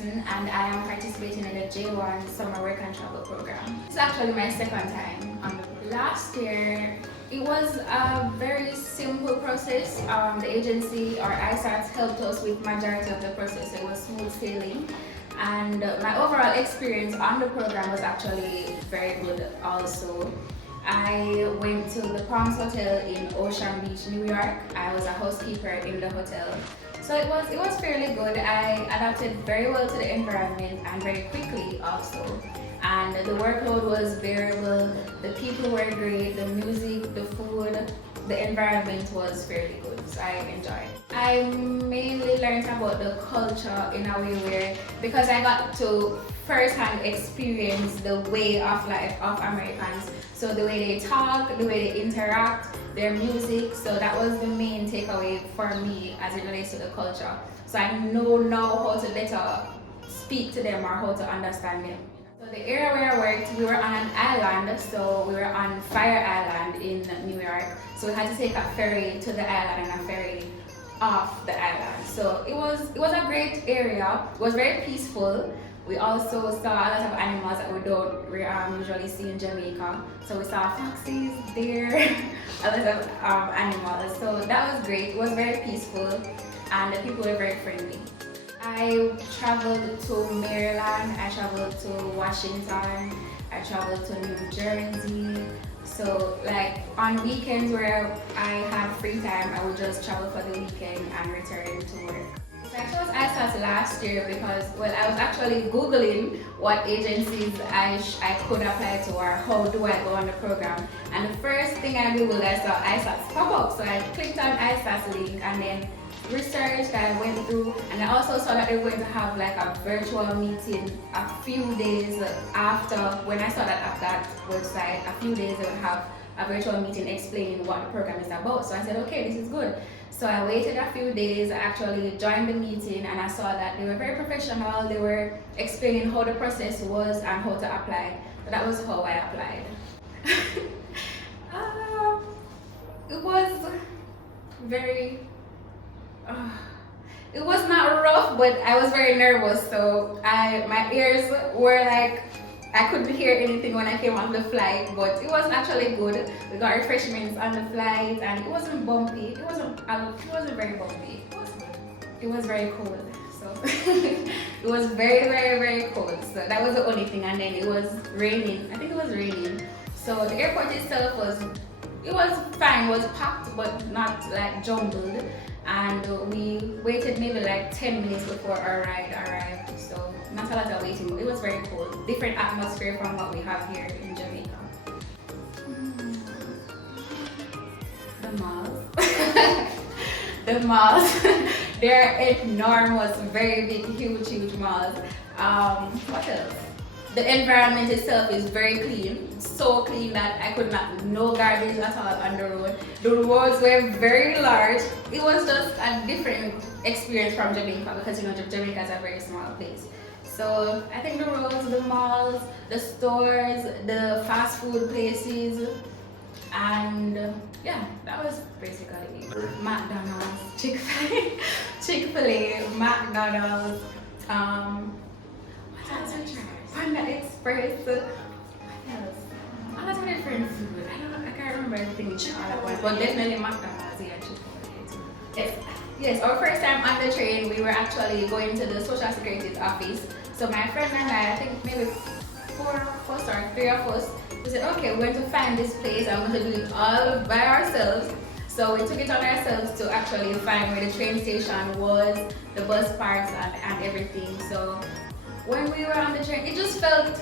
person, and I am participating in the J1 Summer Work and Travel Program. It's actually my second time on the program. Last year, it was a very simple process. The agency or ISAT helped us with majority of the process. It was smooth sailing. And my overall experience on the program was actually very good also. I went to the Palms Hotel in Ocean Beach, New York. I was a housekeeper in the hotel. So it was fairly good. I adapted very well to the environment and very quickly also. And the workload was bearable, the people were great, the music, the food, the environment was fairly good, so I enjoyed. I mainly learned about the culture in a way where, because I got to first-hand experience the way of life of Americans. So the way they talk, the way they interact, their music, so that was the main takeaway for me as it relates to the culture. So I know now how to better speak to them or how to understand them. So the area where I worked, we were on an island, so we were on Fire Island in New York. So we had to take a ferry to the island and a ferry off the island. So it was a great area. It was very peaceful. We also saw a lot of animals that we don't usually see in Jamaica. So we saw foxes there, a lot of animals. So that was great. It was very peaceful and the people were very friendly. I traveled to Maryland, I traveled to Washington, I traveled to New Jersey. So like on weekends where I had free time, I would just travel for the weekend and return to work. So I chose ISAT last year because, well, I was actually Googling what agencies I could apply to or how do I go on the program. And the first thing I Googled, I saw ISAT's pop up. So I clicked on ISAT's link and then researched, I went through, and I also saw that they were going to have like a virtual meeting a few days after. When I saw that at that website, a few days they would have a virtual meeting explaining what the program is about. So I said, okay, this is good. So I waited a few days, I actually joined the meeting and I saw that they were very professional. They were explaining how the process was and how to apply. So that was how I applied. It was very it was not rough, but I was very nervous, so my ears were like, I couldn't hear anything when I came on the flight, but it was actually good. We got refreshments on the flight and it wasn't bumpy. It wasn't very bumpy. It was very cold. So it was very, very, very cold. So that was the only thing, and then it was raining. I think it was raining. So the airport itself was fine, it was packed but not like jumbled. And we waited maybe like 10 minutes before our ride arrived, so not a lot of waiting. It was very cool, different atmosphere from what we have here in Jamaica. The malls. The malls. They're enormous, very big, huge malls. What else? The environment itself is very clean, so clean that I could not, no garbage at all on the road. The roads were very large. It was just a different experience from Jamaica because, you know, Jamaica is a very small place. So I think the roads, the malls, the stores, the fast food places, and yeah, that was basically it. McDonald's, Chick-fil-A, McDonald's, what else we tried? Panda Express. What else? A lot of different food. I can't remember everything all at once, but definitely McDonald's, yeah, Chick-fil-A too. Yes, our first time on the train, we were actually going to the Social Security office. So my friend and I think maybe 4 of us or 3 of us, we said, okay, we're going to find this place and we're going to do it all by ourselves. So we took it on ourselves to actually find where the train station was, the bus parks and everything. So when we were on the train, it just felt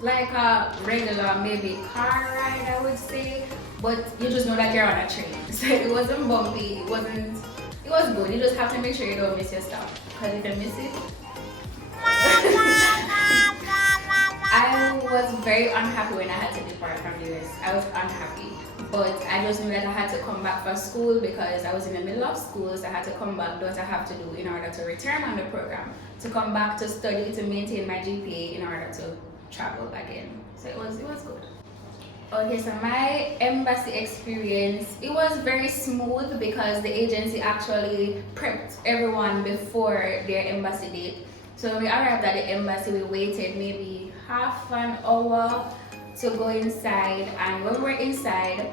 like a regular maybe car ride, I would say, but you just know that you're on a train. So it wasn't bumpy, it was good. You just have to make sure you don't miss your stop, because if you miss it, I was very unhappy when I had to depart from the US. I was unhappy, but I just knew that I had to come back for school because I was in the middle of school, so I had to come back, do what I have to do in order to return on the program, to come back to study, to maintain my GPA in order to travel again. So it was good. Okay, so my embassy experience, it was very smooth because the agency actually prepped everyone before their embassy date. So when we arrived at the embassy, we waited maybe half an hour to go inside, and when we're inside,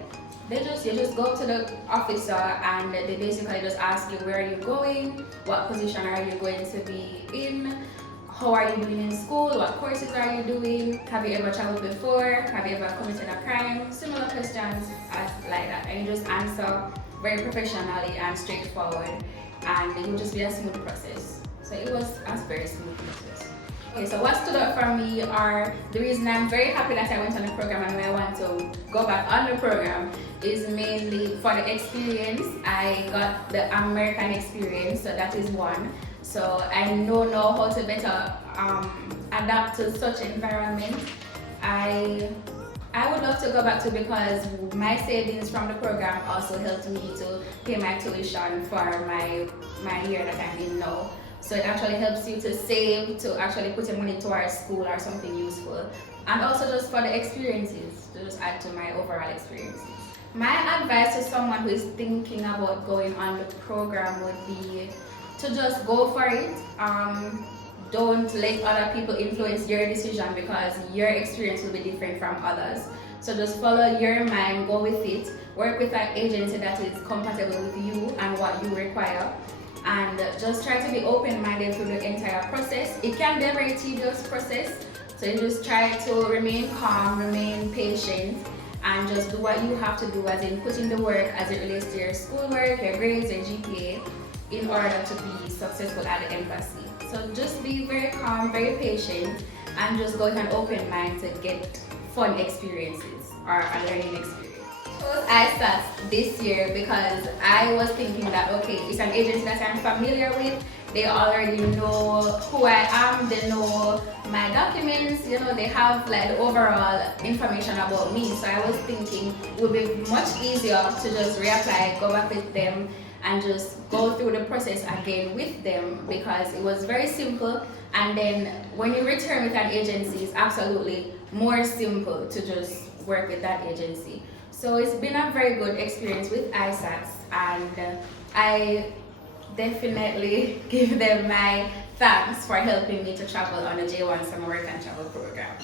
you just go to the officer and they basically just ask you where are you going, what position are you going to be in, how are you doing in school, what courses are you doing, have you ever traveled before, have you ever committed a crime, similar questions as like that, and you just answer very professionally and straightforward, and it will just be a smooth process. So it was a very smooth process. Okay, so what stood out for me are the reason I'm very happy that I went on the program and I want to go back on the program is mainly for the experience. I got the American experience, so that is one. So I know now how to better adapt to such environment. I would love to go back to because my savings from the program also helped me to pay my tuition for my year that I'm in now. So it actually helps you to save, to actually put your money towards school or something useful. And also just for the experiences, to just add to my overall experiences. My advice to someone who is thinking about going on the program would be to just go for it. Don't let other people influence your decision because your experience will be different from others. So just follow your mind, go with it, work with an agency that is compatible with you and what you require. And just try to be open-minded through the entire process. It can be a very tedious process, so you just try to remain calm, remain patient, and just do what you have to do, as in put in the work as it relates to your schoolwork, your grades, your GPA, in order to be successful at the embassy. So just be very calm, very patient, and just go with an open mind to get fun experiences or a learning experience. I started this year because I was thinking that okay, it's an agency that I'm familiar with. They already know who I am, they know my documents, they have like the overall information about me. So I was thinking it would be much easier to just reapply, go back with them, and just go through the process again with them because it was very simple. And then when you return with an agency, it's absolutely more simple to just work with that agency. So it's been a very good experience with ISATs, and I definitely give them my thanks for helping me to travel on the J1 Summer Work and Travel program.